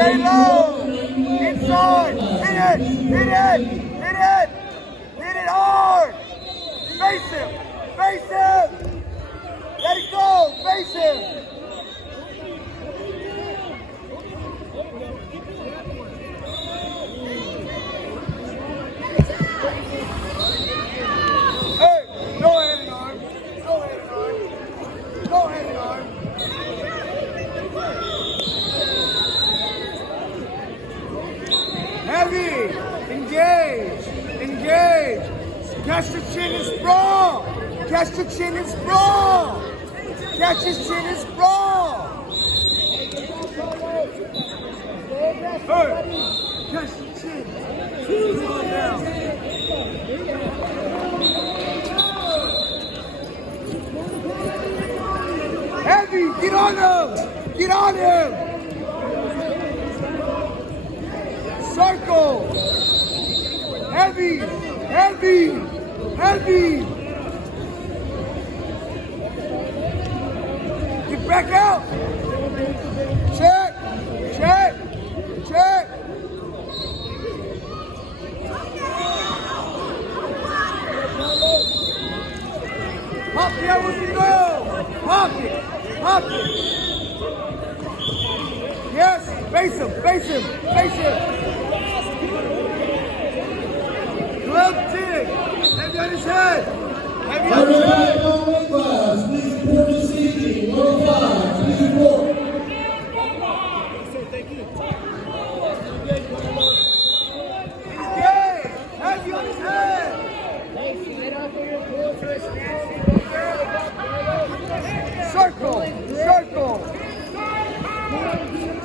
Stay low. Inside. Hit it. Hit it. Hit it. Hit it hard. Face him. Face him. Let it go. Face him. Hey, no head and arm. No head and arm. No head and arm. Heavy. Engage. Engage. Catch the chin and sprawl. Catch the chin and sprawl. Catch his chin and sprawl. Hey. Catch the chin. Come on down. Heavy. Get on him. Get on him. Circle. Heavy. Heavy. Heavy. Get back out. Check. Check. Check. Pop the elbows and go. Pop it. Pop it. Yes. Face him. Face him. Face him. Glove dig. Heavy on his head. Heavy on his head. Please report this evening. 105. Please report. He's gay. Heavy on his head. Circle. Circle.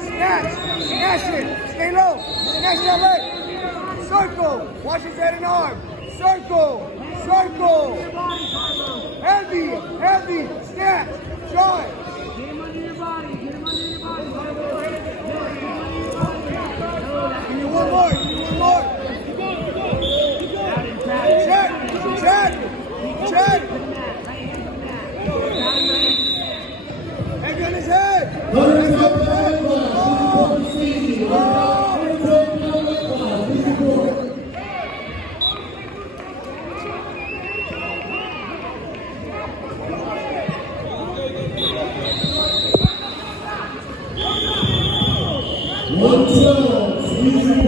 Snatch. Snatch it. Stay low. Snatch that leg. Circle. Watch his head and arm. Circle. Circle. Heavy. Heavy. Snatch. Draw it. Get him under your body. Get him under your body. Give me one more. Give me one more. Check. Check. Check. Heavy on his head. Heavy on his head. One, two.